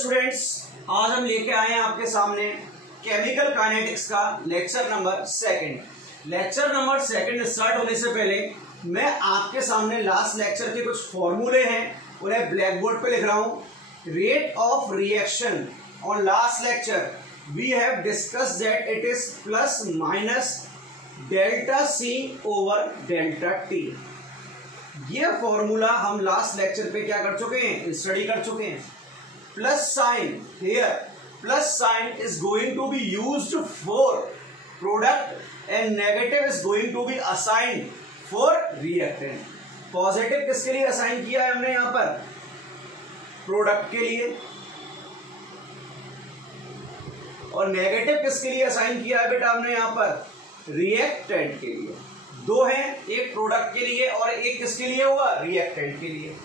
Students, आज हम लेके आए हैं आपके सामने केमिकल काइनेटिक्स का lecture number second. Lecture number second start होने से पहले मैं आपके सामने लास्ट लेक्चर के कुछ फॉर्मूले हैं उन्हें ब्लैक बोर्ड पे लिख रहा हूं। Rate of reaction on last lecture we have discuss that it is plus minus delta C over delta T. ये फॉर्मूला हम लास्ट लेक्चर पे क्या कर चुके हैं, स्टडी कर चुके हैं। Plus sign here, plus sign is going to be used for product and negative is going to be assigned for reactant। Positive किसके लिए असाइन किया है हमने यहां पर, प्रोडक्ट के लिए, और नेगेटिव किसके लिए असाइन किया है बेटा हमने यहां पर, रिएक्टेंट के लिए। दो हैं, एक प्रोडक्ट के लिए और एक किसके लिए हुआ, रिएक्टेंट के लिए।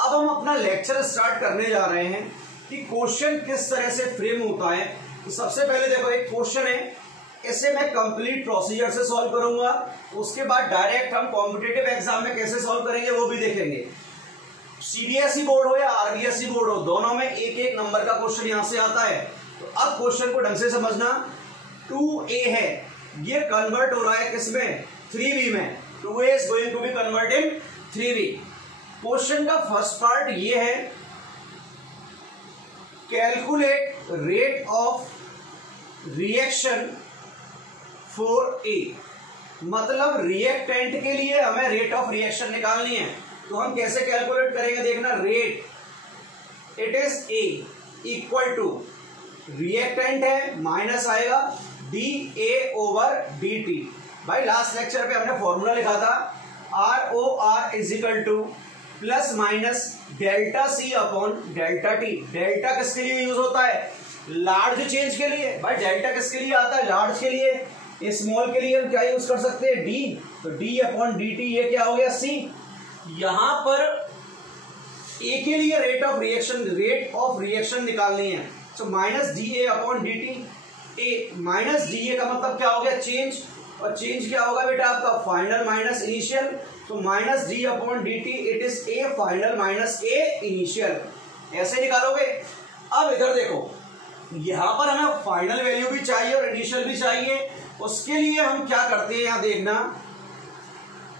अब हम अपना लेक्चर स्टार्ट करने जा रहे हैं कि क्वेश्चन किस तरह से फ्रेम होता है। तो सबसे पहले देखो, एक क्वेश्चन है, इसे मैं कंप्लीट प्रोसीजर से सॉल्व करूंगा, उसके बाद डायरेक्ट हम कॉम्पिटिटिव एग्जाम में कैसे सॉल्व करेंगे वो भी देखेंगे। सीबीएसई बोर्ड हो या आरबीएसई बोर्ड हो, दोनों में एक एक नंबर का क्वेश्चन यहां से आता है। तो अब क्वेश्चन को ढंग से समझना। 2a है, ये कन्वर्ट हो रहा है किसमें, 3b में। 2a is going to be convert in 3b। Question का फर्स्ट पार्ट ये है, calculate rate of reaction for A. मतलब रिएक्टेंट के लिए हमें रेट ऑफ रिएक्शन निकालनी है। तो हम कैसे कैलकुलेट करेंगे, देखना। Rate it is a equal to, reactant है, माइनस आएगा D A over D T. भाई लास्ट लेक्चर पे हमने फॉर्मूला लिखा था, R O R is equal to plus minus delta C upon delta T. Delta किसके लिए यूज होता है, लार्ज चेंज के लिए। भाई डेल्टा किसके लिए आता है, लार्ज के लिए। स्मॉल के लिए हम क्या यूज कर सकते हैं, डी। तो डी अपॉन डी टी, ये क्या हो गया, सी। यहां पर ए के लिए रेट ऑफ रिएक्शन निकालनी है। So minus D A upon D T. A minus D ए का मतलब क्या हो गया, चेंज। और चेंज क्या होगा बेटा आपका, फाइनल माइनस इनिशियल। तो minus D upon D T, it is A final minus A initial. ऐसे निकालोगे। अब इधर देखो, यहां पर हमें फाइनल वैल्यू भी चाहिए और इनिशियल भी चाहिए। उसके लिए हम क्या करते हैं, यहां देखना,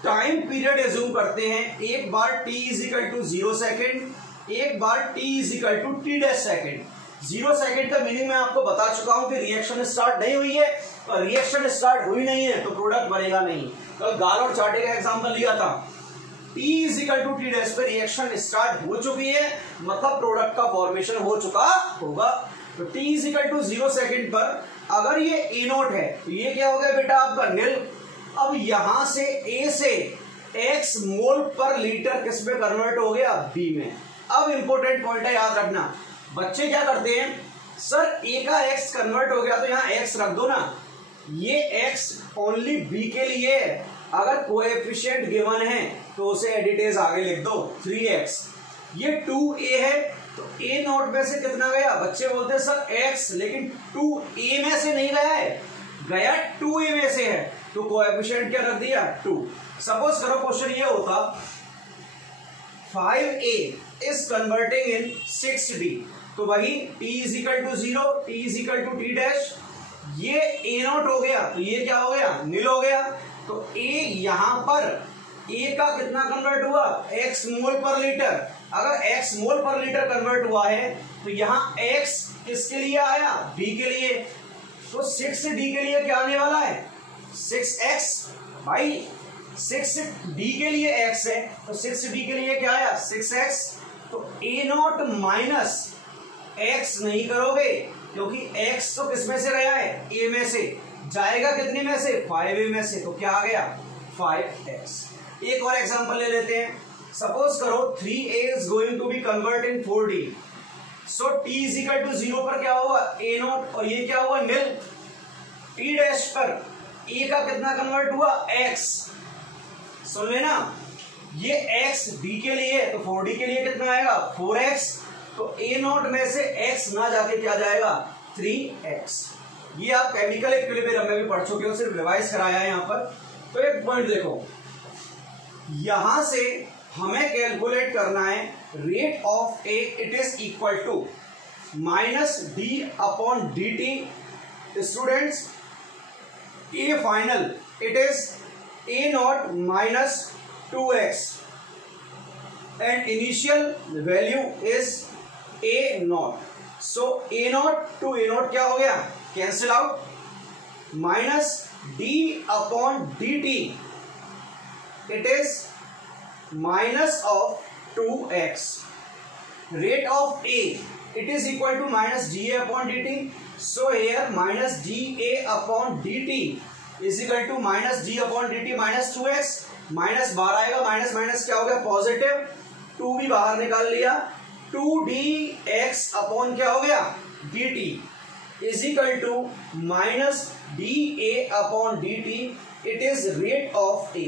टाइम पीरियड एज्यूम करते हैं। एक बार t is equal to 0 second, एक बार t is equal to t dash second. 0 second का मीनिंग मैं आपको बता चुका हूं कि रिएक्शन स्टार्ट नहीं हुई है, और रिएक्शन स्टार्ट हुई नहीं है तो प्रोडक्ट बनेगा नहीं। कल गाल और चाटे का एग्जांपल लिया था। t is equal to t dash पे रिएक्शन स्टार्ट हो चुकी है, मतलब प्रोडक्ट का फॉर्मेशन हो चुका होगा। तो t is equal to 0 second पर अगर ये ए नोट है तो ये क्या हो गया बेटा आपका, नील। अब यहां से a से x मोल पर लीटर किस में कन्वर्ट हो गया, b में। अब इंपॉर्टेंट पॉइंट है, याद रखना। बच्चे क्या करते हैं, सर a का x कन्वर्ट हो गया तो यहां x रख दो ना। ये x ओनली b के लिए है। अगर कोएफिशिएंट गिवन है तो उसे एडिटेज आगे लिख दो, 3x। ये 2a है तो a नोट में से कितना गया, बच्चे बोलते हैं सर x, लेकिन 2a में से नहीं गया है, गया 2a में से है। तो कोएफिशिएंट क्या रख दिया, 2। सपोज करो क्वेश्चन ये होता, 5a is converting in 6d। तो वही t is equal to 0, t is equal to t dash. ये a नोट हो गया तो ये क्या हो गया, नील हो गया। तो a यहां पर a का कितना कन्वर्ट हुआ, x मोल पर लीटर। अगर x मोल पर लीटर कन्वर्ट हुआ है तो यहां x किसके लिए आया, b के लिए। तो 6d के लिए क्या आने वाला है, 6x। भाई 6d के लिए x है तो 6d के लिए क्या आया, 6x। तो a नोट माइनस x नहीं करोगे क्योंकि x तो किस में से गया है, a में से। जाएगा कितने में से, 5a में से। तो क्या आ गया, 5x। एक और एग्जांपल ले लेते हैं। सपोज करो 3a is going to be convert in 4d। So t is equal to 0 पर क्या होगा, a नोट, और ये क्या हुआ, नील। t डैश पर a का कितना कन्वर्ट हुआ, x। सुन लेना, ये x d के लिए, तो 4d के लिए कितना आएगा, 4x। तो a नोट में से x ना जाके क्या जाएगा, 3x। ये आप केमिकल इक्विलिब्रियम में भी पढ़ चुके हो, सिर्फ रिवाइज कराया है यहाँ पर। तो एक पॉइंट देखो, यहां से हमें कैलकुलेट करना है rate of A, it is equal to minus D upon D T. Students, A final it is A not minus 2x and initial value is A not. So A not to A not क्या हो गया, cancel out, minus D upon D T it is minus of 2x। rate of a it is equal to minus dA upon dt. So here minus dA upon dt is equal to minus d upon dt minus 2x, minus बाहर आएगा, minus minus क्या हो गया positive, 2 भी बाहर निकाल लिया, 2dx upon क्या हो गया dt is equal to minus dA upon dt. it is rate of a।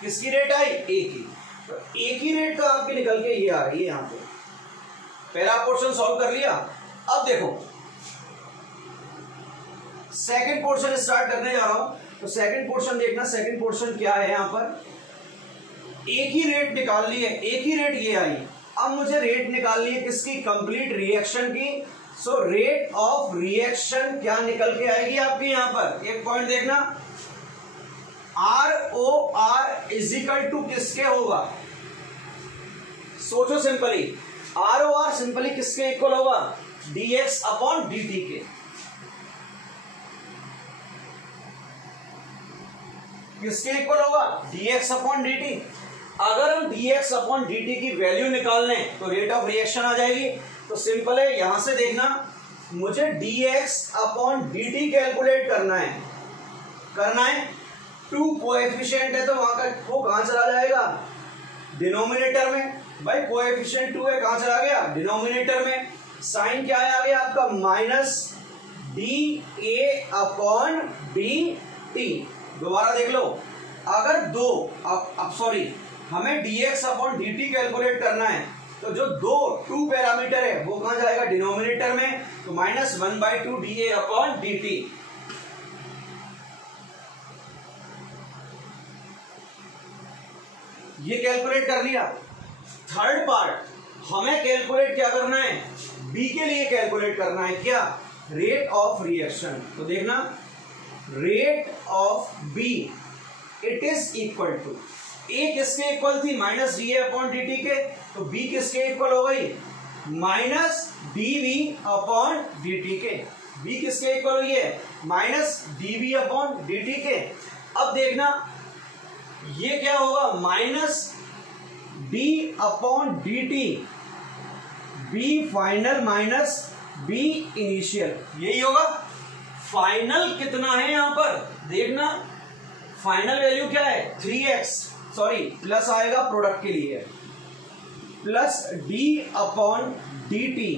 किसकी रेट आई, a की। तो a की रेट तो आपकी निकल के ये आ रही है यहाँ पे। पहला पोर्शन सॉल्व कर लिया। अब देखो सेकंड पोर्शन स्टार्ट करने जा रहा हूं। तो सेकंड पोर्शन देखना, सेकंड पोर्शन क्या है, यहां पर एक ही रेट निकाल ली है, एक ही रेट ये आई। अब मुझे रेट निकालनी है किसकी, कंप्लीट रिएक्शन की। सो रेट ऑफ रिएक्शन क्या निकल के आएगी आपकी, यहां पर एक पॉइंट देखना, ROR इज इक्वल टू किसके होगा, सोचो सिंपली, ROR सिंपली किसके इक्वल होगा, dx अपॉन dt के। किसके इक्वल होगा, dx अपॉन dt। अगर हम dx अपॉन dt की वैल्यू निकाल लें तो रेट ऑफ रिएक्शन आ जाएगी। तो सिंपल है, यहां से देखना, मुझे dx अपॉन dt कैलकुलेट करना है। 2 कोएफिशिएंट है तो वहां का वो कहां चला जाएगा, डिनोमिनेटर में। भाई कोएफिशिएंट 2 है, कहां चला गया, डिनोमिनेटर में। साइन क्या है आ गया आपका, minus D A upon D T. दोबारा देख लो, अगर दो अब सॉरी हमें dx अपॉन dt कैलकुलेट करना है, तो जो 2 पैरामीटर है वो कहां जाएगा, डिनोमिनेटर में। तो माइनस 1/2 dA अपॉन dt। ये कैलकुलेट कर लिया। थर्ड पार्ट हमें कैलकुलेट क्या करना है, बी के लिए कैलकुलेट करना है, क्या, रेट ऑफ रिएक्शन। तो देखना, rate of B it is equal to, A किसके इक्वल थी, minus D upon D T के। तो बी किसके इक्वल हो गई, minus D V upon D T के। बी किसके इक्वल हुई है, minus D V upon D T के। अब देखना ये क्या होगा, minus B upon D T, B final minus B initial, यही होगा। फाइनल कितना है यहां पर देखना, फाइनल वैल्यू क्या है 3x, सॉरी प्लस आएगा प्रोडक्ट के लिए, plus D upon D T.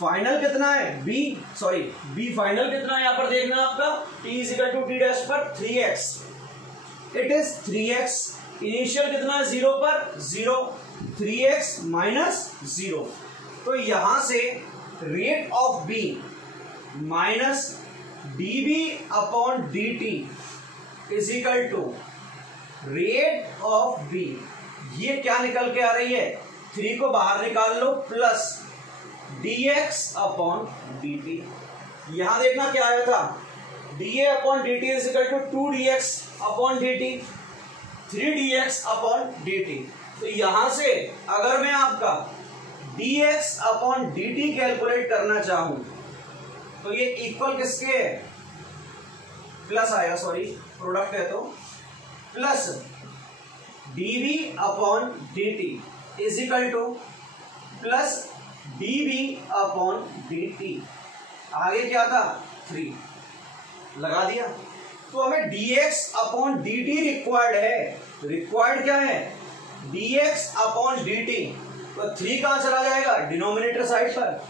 Final कितना है बी, सॉरी बी फाइनल कितना है यहां पर देखना आपका, t is equal to T dash पर 3x, it is 3x। Initial कितना है 0 पर 0, 3x माइनस 0। तो यहां से rate of B minus D B upon D T is equal to rate of B, ये क्या निकल के आ रही है, 3 को बाहर निकाल लो, प्लस dx अपॉन dt। यहां देखना क्या आया था, dA upon dt is equal to 2dx upon dt, 3dx upon dt। तो यहां से अगर मैं आपका dx अपॉन dt कैलकुलेट करना चाहूं तो ये इक्वल किसके है, प्लस आएगा, सॉरी प्रोडक्ट है तो plus dv upon dt is equal to plus dv upon dt। आगे क्या था 3 लगा दिया। तो हमें dx अपॉन dt रिक्वायर्ड है, रिक्वायर्ड क्या है dx अपॉन dt। तो 3 कहां चला जाएगा, डिनोमिनेटर साइड पर,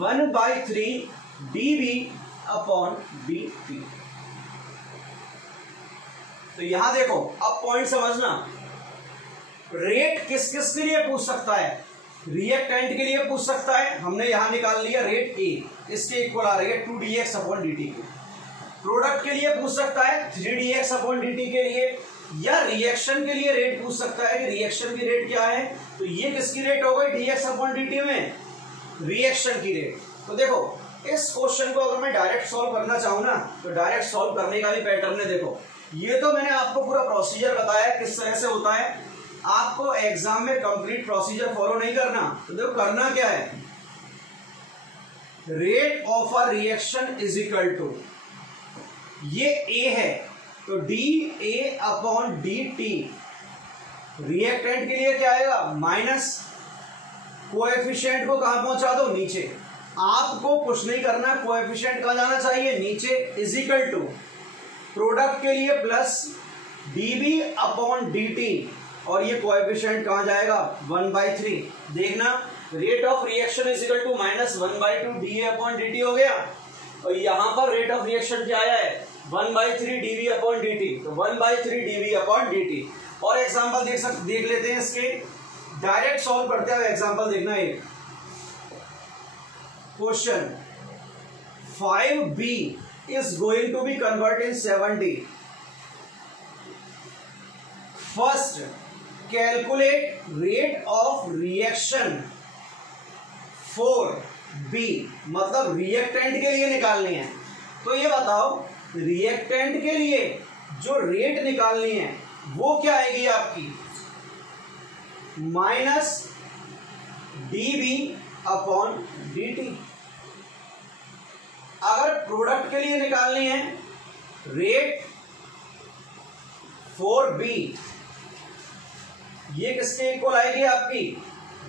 1/3 dv अपॉन dt। तो यहां देखो, अब पॉइंट समझना, रेट किस किस के लिए पूछ सकता है, रिएक्टेंट के लिए पूछ सकता है, हमने यहां निकाल लिया रेट ए, इसके इक्वल आ रही है 2dx अपॉन dt की। प्रोडक्ट के लिए पूछ सकता है 3dx अपॉन dt के लिए, या रिएक्शन के लिए रेट पूछ सकता है कि रिएक्शन की रेट क्या है। तो ये किसकी रेट हो गई, dx अपॉन dt में रिएक्शन की रेट। तो देखो इस क्वेश्चन को अगर मैं डायरेक्ट सॉल्व करना चाहूँ ना तो डायरेक्ट सॉल्व करने का भी पैटर्न है। देखो ये तो मैंने आपको पूरा प्रोसीजर बताया किस तरह से होता है, आपको एग्जाम में कंप्लीट प्रोसीजर फॉलो नहीं करना। तो देखो करना क्या है, rate of a reaction is equal to, ये ए है तो D A upon D T, reactant के लिए क्या आएगा माइनस, कोएफिशिएंट को कहां पहुंचा दो नीचे, आपको कुछ नहीं करना, कोएफिशिएंट कहां जाना चाहिए नीचे, इज इक्वल टू प्रोडक्ट के लिए प्लस डीबी अपॉन डी, और ये कोएफिशिएंट कहां जाएगा 1/3। देखना rate of reaction is equal to minus 1/2 D upon D हो गया, और यहां पर रेट ऑफ रिएक्शन क्या आया है 1/3 डीवी अपॉन डी, तो 1/3 डीवी अपॉन डी। और एग्जांपल देख लेते हैं इसके, डायरेक्ट सॉल्व करते हैं। एग्जांपल देखना एक question 5b is going to be converted in 70. First, calculate rate of reaction for B, मतलब रिएक्टेंट के लिए निकालनी है। तो ये बताओ रिएक्टेंट के लिए जो रेट निकालनी है वो क्या आएगी आपकी, माइनस dB अपॉन dt। अगर प्रोडक्ट के लिए निकालनी है रेट फॉर बी, ये किसके इक्वल आएगी आपकी,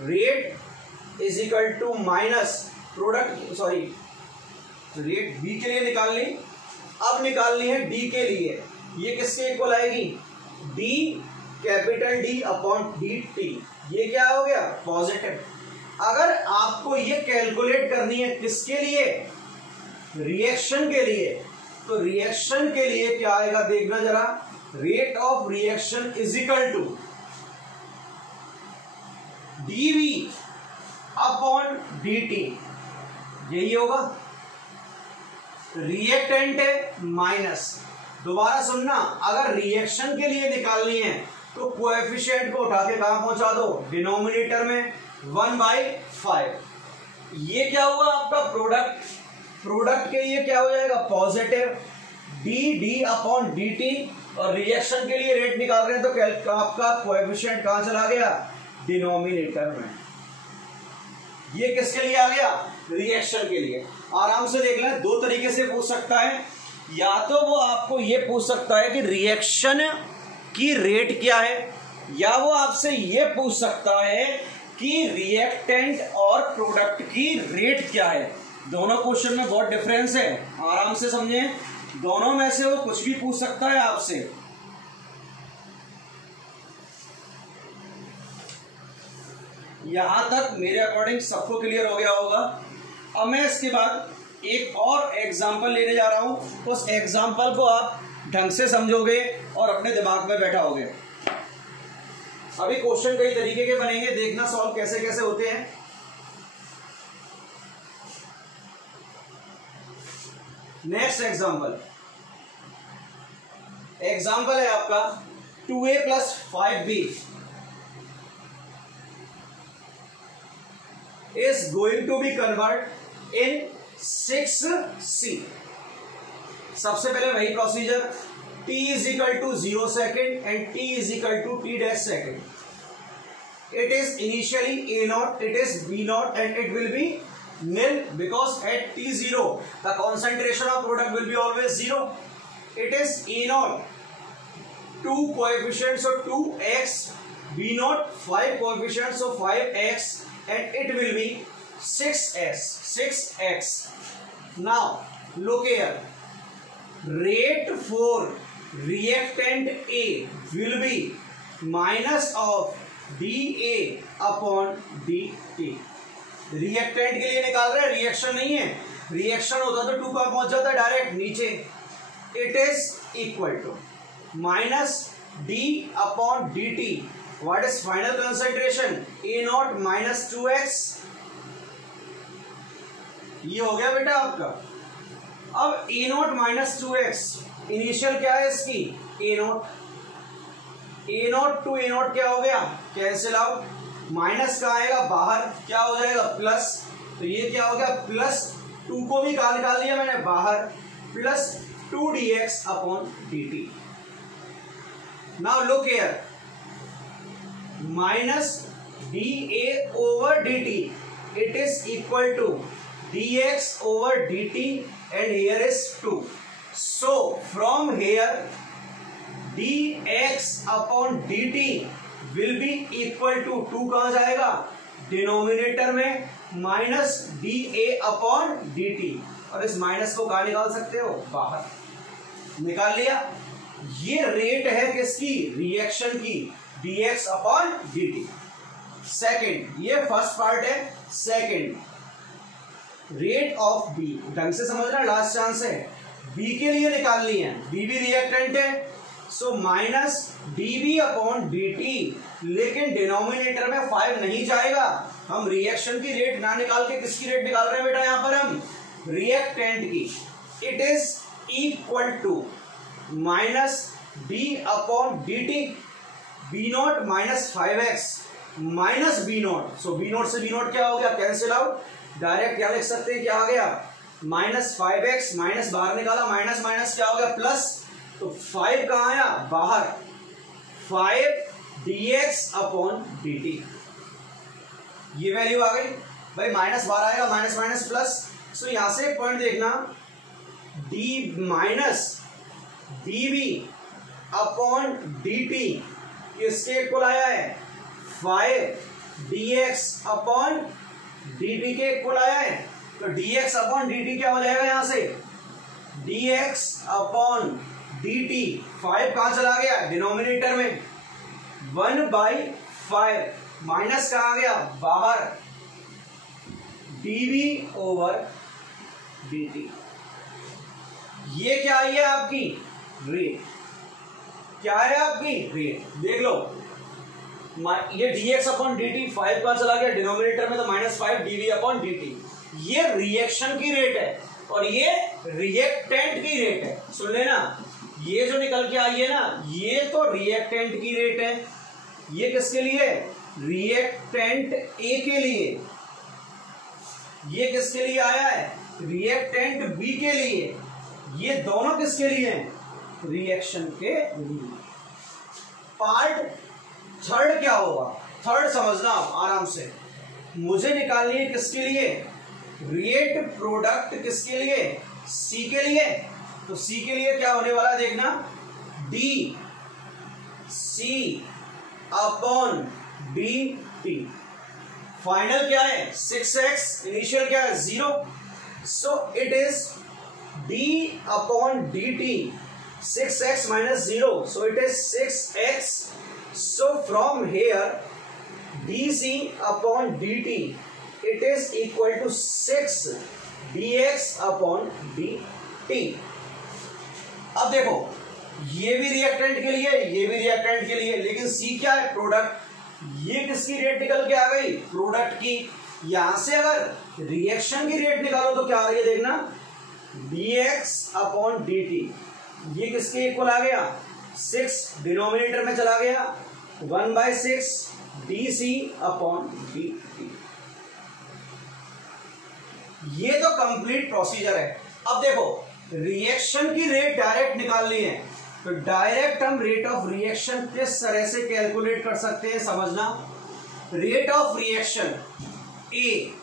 rate is equal to minus product, sorry rate B के लिए निकाल ली, अब निकालनी है डी के लिए, ये किसके इक्वल आएगी, D capital D upon D T. ये क्या हो गया पॉजिटिव। अगर आपको ये कैलकुलेट करनी है किसके लिए, रिएक्शन के लिए, तो रिएक्शन के लिए क्या आएगा देखना जरा, rate of reaction is equal to D V upon D, यही होगा। रिएक्टेंट है माइनस, दोबारा सुनना, अगर रिएक्शन के लिए निकालनी है तो कोएफिशिएंट को उठा के कहां पहुंचा दो, डिनोमिनेटर में 1/5। ये क्या हुआ आपका प्रोडक्ट, प्रोडक्ट के लिए क्या हो जाएगा positive D upon D T, और रिएक्शन के लिए रेट निकाल रहे हैं तो आपका कोएफिशिएंट कहां चला गया, डिनोमिनेटर में। ये किसके लिए आ गया, रिएक्शन के लिए। आराम से देख लें, दो तरीके से पूछ सकता है, या तो वो आपको ये पूछ सकता है कि रिएक्शन की रेट क्या है, या वो आपसे ये पूछ सकता है कि रिएक्टेंट और प्रोडक्ट की रेट क्या है। दोनों क्वेश्चन में बहुत डिफरेंस है, आराम से समझें, दोनों में से वो कुछ भी पूछ सकता है आपसे। यहां तक मेरे अकॉर्डिंग सबको क्लियर हो गया होगा। अब मैं इसके बाद एक और एग्जाम्पल लेने जा रहा हूं, उस एग्जाम्पल को आप ढंग से समझोगे और अपने दिमाग में बैठाओगे। अभी क्वेश्चन कई तरीके के बनेंगे, देखना सॉल्व कैसे कैसे होते हैं। नेक्स्ट एग्जाम्पल है आपका 2a + 5b is going to be converted in 6c। सबसे पहले वही procedure, t is equal to 0 second and t is equal to t dash second. It is initially a0, it is b0 and it will be nil because at t0 the concentration of product will be always 0. It is a0, 2 coefficients of 2x, b0 5 coefficients of 5x, and it will be 6x. Now look here, rate for reactant A will be minus of dA upon dt। Reactant के लिए निकाल रहे हैं, reaction नहीं है, reaction होता तो 2 का पहुंच जाता डायरेक्ट नीचे। It is equal to minus D upon D T. What is final concentration, A0 minus 2x। ये हो गया बेटा आपका। अब A0 माइनस 2x इनिशियल क्या है इसकी, A0 टू A0 क्या हो गया, कैंसिल आउट, माइनस का आएगा बाहर, क्या हो जाएगा प्लस, तो ये क्या हो गया, प्लस 2 को भी कहाँ निकाल दिया मैंने बाहर, plus 2 dx upon dt। Now look here, minus dA over dt, it is equal to dx over dt and here is 2. So from here dx upon dt will be equal to 2 कहाँ जाएगा, denominator में, minus dA upon dt, और इस minus को कहाँ निकाल सकते हो, बाहर निकाल लिया। ये रेट है किसकी, रिएक्शन की, dx अपॉन dt। सेकेंड, ये फर्स्ट पार्ट है। सेकेंड, रेट ऑफ बी, ढंग से समझना, लास्ट चांस है, बी के लिए निकालनी है, बी भी रिएक्टेंट है, so minus dB upon dt, लेकिन डिनोमिनेटर में 5 नहीं जाएगा। हम रिएक्शन की रेट ना निकाल के किसकी रेट निकाल रहे हैं बेटा, यहां पर हम रिएक्टेंट की। It is equal to minus D upon dt, B not minus 5x minus B not, so B not से बी नॉट क्या हो गया, कैंसिल आउट, डायरेक्ट क्या लिख सकते हैं, क्या आ गया, माइनस 5x, माइनस बाहर निकाला, माइनस माइनस क्या हो गया, प्लस, तो 5 कहां आया, बाहर, 5 dx अपॉन dt, ये वैल्यू आ गई भाई, माइनस बाहर आएगा, माइनस माइनस प्लस, सो यहां से पॉइंट देखना, d minus dv upon dt किसके इक्वल आया है, 5 dx अपॉन dt के इक्वल आया है, तो dx अपॉन dt क्या हो जाएगा, यहां से dx अपॉन dt, 5 कहां चला गया, डिनोमिनेटर में, 1/5 माइनस कहां गया, बाहर, dv ओवर dt। ये क्या आई है आपकी रेट, क्या है आपकी रेट, देख लो, ये dx अपॉन dt 5 का चला गया डिनोमिनेटर में, तो -5 dv अपॉन dt, ये रिएक्शन की रेट है और ये रिएक्टेंट की रेट है। सुन लेना, ये जो निकल के आई है ना, ये तो रिएक्टेंट की रेट है, ये किसके लिए, रिएक्टेंट ए के लिए, ये किसके लिए आया है, रिएक्टेंट बी के लिए, ये दोनों किसके लिए हैं, रिएक्शन के लिए। पार्ट थर्ड क्या होगा, थर्ड समझना आराम से, मुझे निकालनी है किसके लिए, रेट प्रोडक्ट किसके लिए, सी के लिए, तो सी के लिए क्या होने वाला है देखना, D C upon D T, final क्या है 6x, इनिशियल क्या है 0, so it is D upon D T, 6x minus 0, so it is 6x. So from here dc upon dt, it is equal to 6 dx upon dt। अब देखो, ये भी reactant के लिए, ये भी रिएक्टेंट के लिए, लेकिन सी क्या है, प्रोडक्ट, ये किसकी रेट निकल के आ गई, प्रोडक्ट की। यहां से अगर रिएक्शन की रेट निकालो तो क्या आ रही है देखना, dx अपॉन dt, ये किसके इक्वल आ गया, 6 डिनोमिनेटर में चला गया, 1/6 dc अपॉन dt। ये तो कंप्लीट प्रोसीजर है। अब देखो, रिएक्शन की रेट डायरेक्ट निकालनी है, तो डायरेक्ट हम रेट ऑफ रिएक्शन किस तरह से कैलकुलेट कर सकते हैं, समझना, rate of reaction A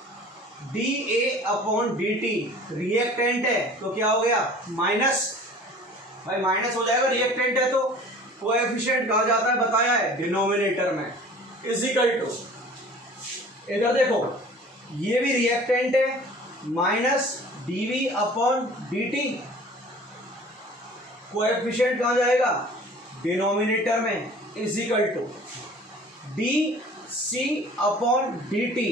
D A upon D T, reactant है तो क्या हो गया, माइनस, भाई माइनस हो जाएगा, रिएक्टेंट है तो कोएफिशिएंट कहा जाता है, बताया है, डिनोमिनेटर में, इजिकल टू, इधर देखो, ये भी रिएक्टेंट है, minus D V upon dt, coefficient कहां जाएगा, डिनोमिनेटर में, is equal to D C upon dt,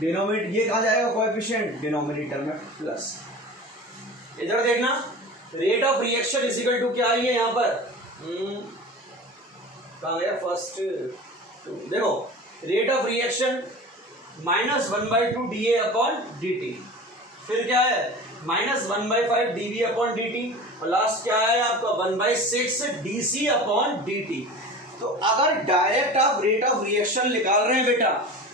denominator, ये कहां जाएगा कोएफिशिएंट, डिनोमिनेटर में, प्लस, इधर देखना, rate of reaction is equal to क्या आई है यहां पर, कहां गया फर्स्ट, देखो, rate of reaction -1/2 dA upon dt, फिर क्या है -1/5 dV अपॉन dt, और लास्ट क्या है आपका 1/6 dC अपॉन dt। तो अगर डायरेक्ट आप रेट ऑफ रिएक्शन निकाल रहे हैं बेटा,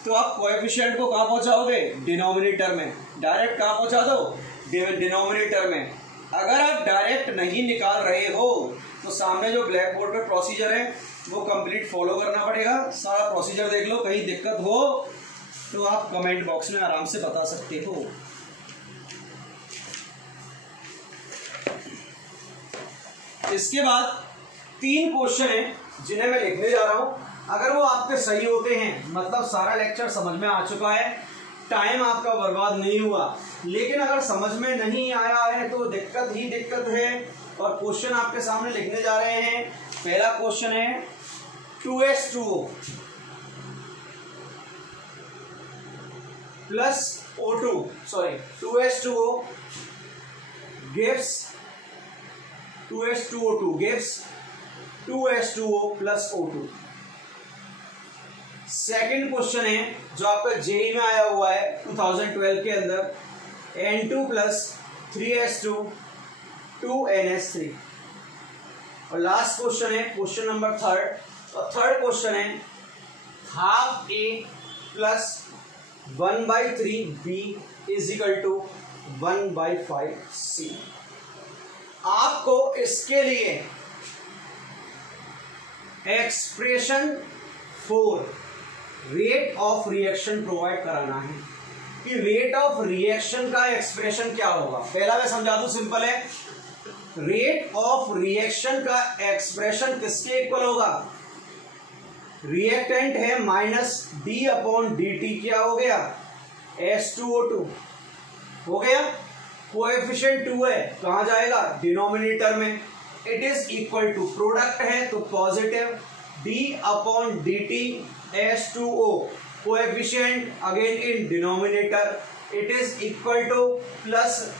तो आप कोएफिशिएंट को कहाँ पहुंचाओगे, डिनोमिनेटर में, डायरेक्ट कहाँ पहुंचा दो, डिनोमिनेटर में। अगर आप डायरेक्ट नहीं निकाल रहे हो तो सामने जो ब्लैक बोर्ड पे प्रोसीजर है वो कंप्लीट फॉलो करना पड़ेगा। सारा प्रोसीजर देख लो, कहीं दिक्कत हो तो आप कमेंट बॉक्स में आराम से बता सकते हो। इसके बाद 3 क्वेश्चन हैं जिन्हें मैं लिखने जा रहा हूं। अगर वो आपके सही होते हैं मतलब सारा लेक्चर समझ में आ चुका है, टाइम आपका बर्बाद नहीं हुआ। लेकिन अगर समझ में नहीं आया है तो दिक्कत ही दिक्कत है। और क्वेश्चन आपके सामने लिखने जा रहे हैं। पहला क्वेश्चन है 2H2O plus O2, sorry 2H2O gives 2H2O2 gives 2H2O plus O2। Second question है जो आपका जेई में आया हुआ है 2012 के अंदर, N2 प्लस 3H2 2NH3। और लास्ट क्वेश्चन है क्वेश्चन नंबर 3। और थर्ड क्वेश्चन है half A plus 1/3B is equal to 1/5C। आपको इसके लिए expression for rate of reaction provide कराना है कि रेट ऑफ रिएक्शन का एक्सप्रेशन क्या होगा। पहला मैं समझा दूं, सिंपल है। रेट ऑफ रिएक्शन का एक्सप्रेशन किसके इक्वल होगा, रिएक्टेंट है -d/dt, क्या हो गया, H2O2 हो गया। कोएफिशिएंट 2 है, कहां जाएगा, डिनोमिनेटर में। It is equal to, product है तो positive, d/dt H2O, coefficient again in denominator, it is equal to plus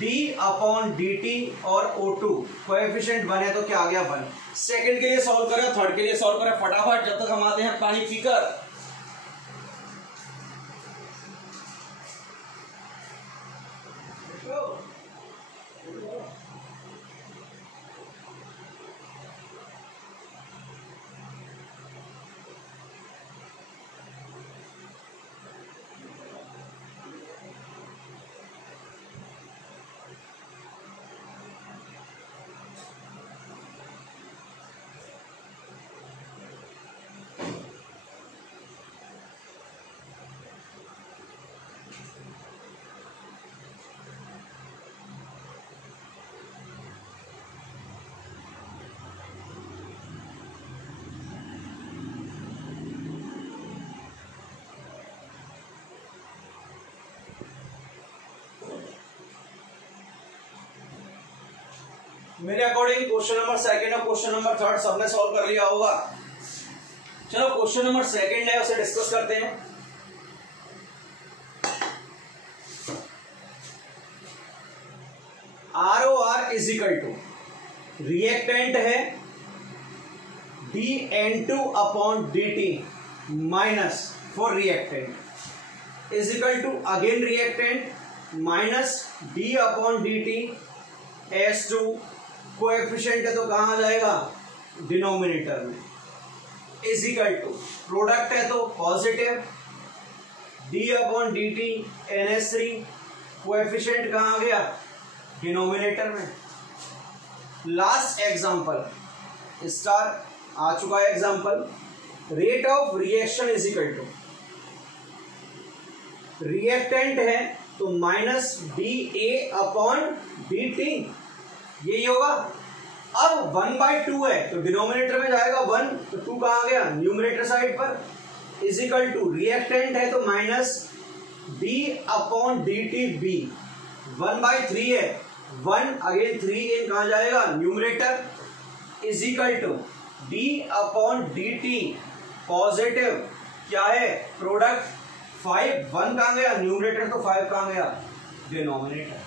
d/dt और O2, कोएफिशिएंट 1 है तो क्या आ गया 1। सेकंड के लिए सॉल्व करें, थर्ड के लिए सॉल्व करें फटाफट, जब तक हम आते हैं पानी पीकर। मेरे अकॉर्डिंग क्वेश्चन नंबर 2 और क्वेश्चन नंबर 3 सबने सॉल्व कर लिया होगा। चलो क्वेश्चन नंबर 2 है, उसे डिस्कस करते हैं। ROR is equal to, reactant है dN2/dt minus for reactant is equal to again reactant minus d/dt H2, coefficient है तो कहां जाएगा, डिनोमिनेटर में, इज इक्वल टू प्रोडक्ट है तो पॉजिटिव, d/dt NH3, कोएफिशिएंट कहां आ गया, डिनोमिनेटर में। लास्ट एग्जांपल स्टार आ चुका है example, rate of reaction is equal to, reactant है तो -dA/dt, यही होगा। अब 1/2 है तो डिनोमिनेटर में जाएगा 1, तो 2 कहां आ गया, न्यूमरेटर साइड पर, इज इक्वल टू रिएक्टेंट है तो -d/dtB, 1/3 है, 1 अगेन 3 इन कहां जाएगा, numerator, is equal to d/dt positive क्या है, प्रोडक्ट 5, 1 कहां गया, न्यूमरेटर तो 5 कहां गया, डिनोमिनेटर।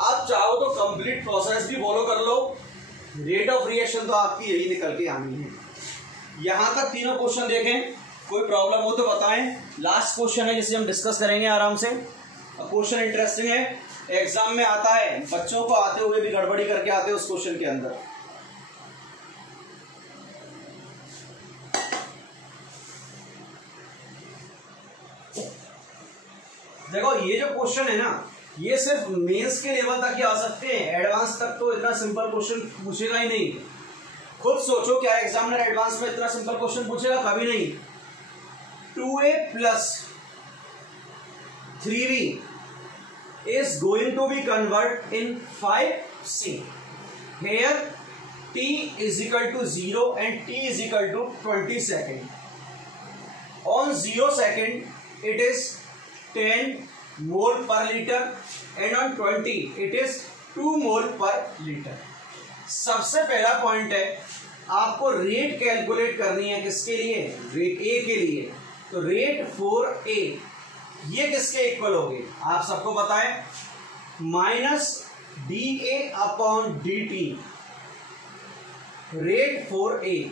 आप चाहो तो कंप्लीट प्रोसेस भी फॉलो कर लो, रेट ऑफ रिएक्शन तो आपकी यही निकल के आनी है। यहां तक तीनों क्वेश्चन देखें, कोई प्रॉब्लम हो तो बताएं। लास्ट क्वेश्चन है जिसे हम डिस्कस करेंगे आराम से। क्वेश्चन इंटरेस्टिंग है, एग्जाम में आता है, बच्चों को आते हुए भी गड़बड़ी करके आते हैं उस क्वेश्चन के अंदर। देखो ये जो क्वेश्चन है ना, ये सिर्फ मेंस के लेवल तक ही आ सकते हैं, एडवांस तक तो इतना सिंपल क्वेश्चन पूछेगा ही नहीं। खुद सोचो क्या एग्जामिनर एडवांस में इतना सिंपल क्वेश्चन पूछेगा? कभी नहीं। 2a plus 3b is going to be converted in 5c. Here t is equal to 0 and t is equal to 20 second. On 0 second it is 10 mole per liter and on 20 it is 2 mole per liter. सबसे पहला point है, आपको rate calculate करनी है। किसके लिए? Rate A के लिए। तो रेट फॉर ए ये किसके इक्वल होगी? आप सबको बताएं, minus D A upon D T. Rate for A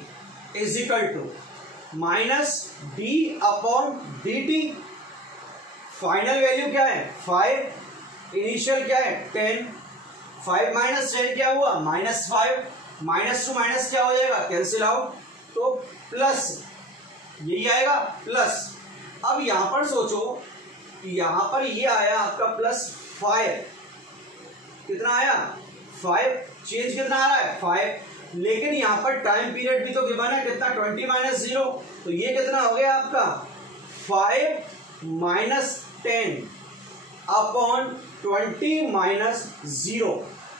is equal to minus D upon D T. Final value क्या है? 5। इनिशियल क्या है? 10। 5 माइनस 10 क्या हुआ? -5। माइनस टू माइनस क्या हो जाएगा? Cancel out. तो प्लस यही आएगा प्लस। अब यहां पर सोचो, यहां पर ये आया आपका +5। कितना आया? 5। चेंज कितना आ रहा है? 5। लेकिन यहां पर टाइम पीरियड भी तो गिवन है, कितना? 20 - 0। तो ये कितना हो गया आपका? 5 - 10 अपॉन 20 - 0।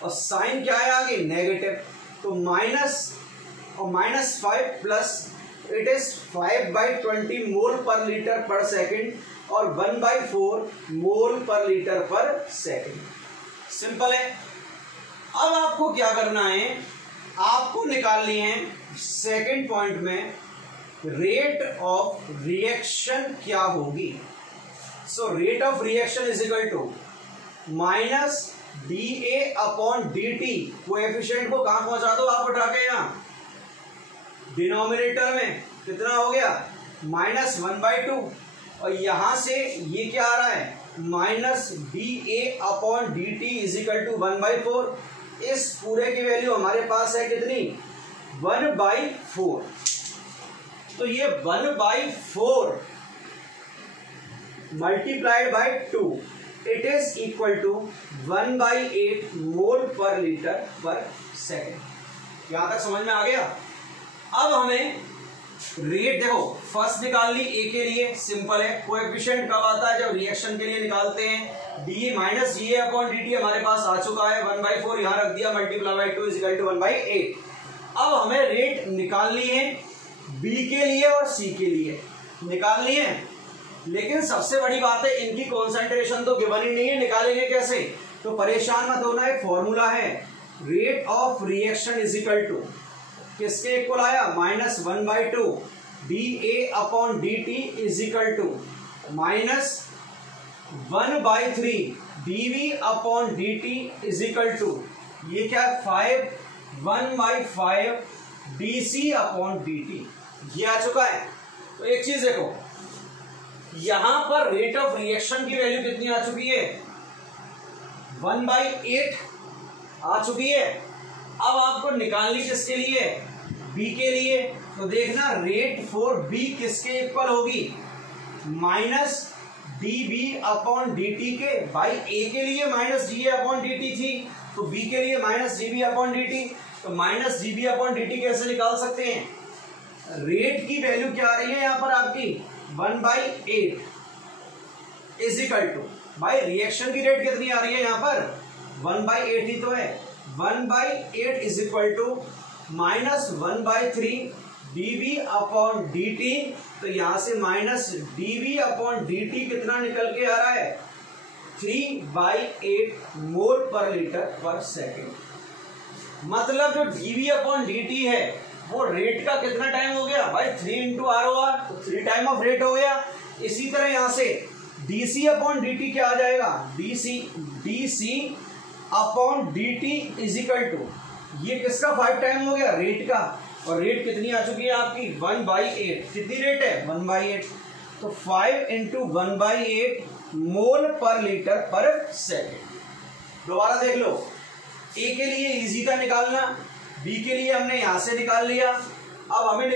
और साइन क्या है आगे? नेगेटिव। तो माइनस और -5 प्लस इट इज 5/20 मोल पर लीटर पर सेकेंड और 1/4 मोल पर लीटर पर सेकेंड। सिंपल है। अब आपको क्या करना है? आपको निकालनी है सेकेंड पॉइंट में रेट ऑफ रिएक्शन क्या होगी। So rate of reaction is equal to minus D A upon D T. Coefficient को कहां पहुंचा दो आप उठा के? यहां डिनोमिनेटर में। कितना हो गया? -1/2। और यहां से ये क्या आ रहा है? Minus D A upon D T is equal to 1/4। इस पूरे की वैल्यू हमारे पास है कितनी? 1/4। तो ये 1/4 multiplied by 2 it is equal to 1/8 mole पर लीटर पर सेकेंड। यहां तक समझ में आ गया? अब हमें रेट देखो फर्स्ट निकाल ली ए के लिए, सिंपल है। कोएफिशिएंट कब आता है? जब रिएक्शन के लिए निकालते हैं। D minus G A upon D T हमारे पास आ चुका है, 1/4 यहां रख दिया, multiply by 2 is equal to 1/8। अब हमें रेट निकालनी है बी के लिए और सी के लिए निकालनी है। लेकिन सबसे बड़ी बात है, इनकी कॉन्सेंट्रेशन तो गिवन ही नहीं है, निकालेंगे कैसे? तो परेशान मत होना, एक फॉर्मूला है। Rate of reaction is equal to किसके इक्वल आया? -1/2 D A upon D T is equal to -1/3 D V upon D T is equal to ये क्या है? 1/5 D C upon D T. ये आ चुका है। तो एक चीज देखो, यहां पर रेट ऑफ रिएक्शन की वैल्यू कितनी आ चुकी है? 1/8 आ चुकी है। अब आपको निकालनी किसके लिए? बी के लिए। तो देखना रेट फॉर बी किसके इक्वल होगी? Minus D B upon D T के। भाई ए के लिए minus D A upon D T थी, तो बी के लिए minus D B upon D T. तो minus D B upon D T कैसे निकाल सकते हैं? रेट की वैल्यू क्या आ रही है यहां पर आपकी? 1/8 इज इक्वल टू, भाई रिएक्शन की रेट कितनी आ रही है यहां पर? 1/8 ही तो है। 1/8 is equal to -1/3 dv upon dt। तो यहां से माइनस dv अपॉन dt कितना निकल के आ रहा है? 3/8 मोल पर लीटर पर सेकेंड। मतलब जो dv अपॉन dt है वो रेट का कितना टाइम हो गया? भाई 3 × ROR, तो 3 टाइम ऑफ रेट हो गया। इसी तरह यहां से dc अपॉन dt क्या आ जाएगा? dc upon dt is equal to ये किसका 5 टाइम हो गया? रेट का। और रेट कितनी आ चुकी है आपकी? 1/8। कितनी रेट है? 1/8। तो 5 × 1/8 मोल पर लीटर पर सेकेंड। दोबारा देख लो, ए के लिए इजी था निकालना, बी के लिए हमने यहां से निकाल लिया। अब हमें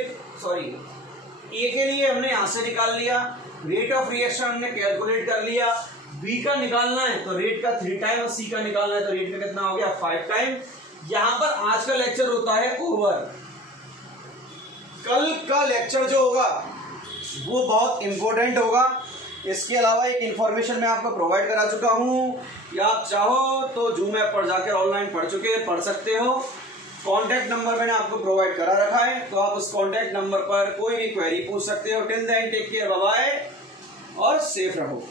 ए के लिए हमने यहां से निकाल लिया, रेट ऑफ रिएक्शन हमने कैलकुलेट कर लिया, बी का निकालना है तो रेट का 3 टाइम और सी का निकालना है तो रेट का कितना हो गया 5 टाइम। यहां पर आज का लेक्चर होता है ओवर। कल का लेक्चर जो होगा वो बहुत इंपॉर्टेंट होगा। इसके अलावा एक इंफॉर्मेशन मैं आपको प्रोवाइड करा चुका हूं कि आप चाहो तो जूम ऐप पर जाकर ऑनलाइन पढ़ सकते हो। कॉन्टैक्ट नंबर मैंने आपको प्रोवाइड करा रखा है, तो आप उस कॉन्टैक्ट नंबर पर कोई भी क्वेरी पूछ सकते हो। Till then take care, bye bye और सेफ रहो।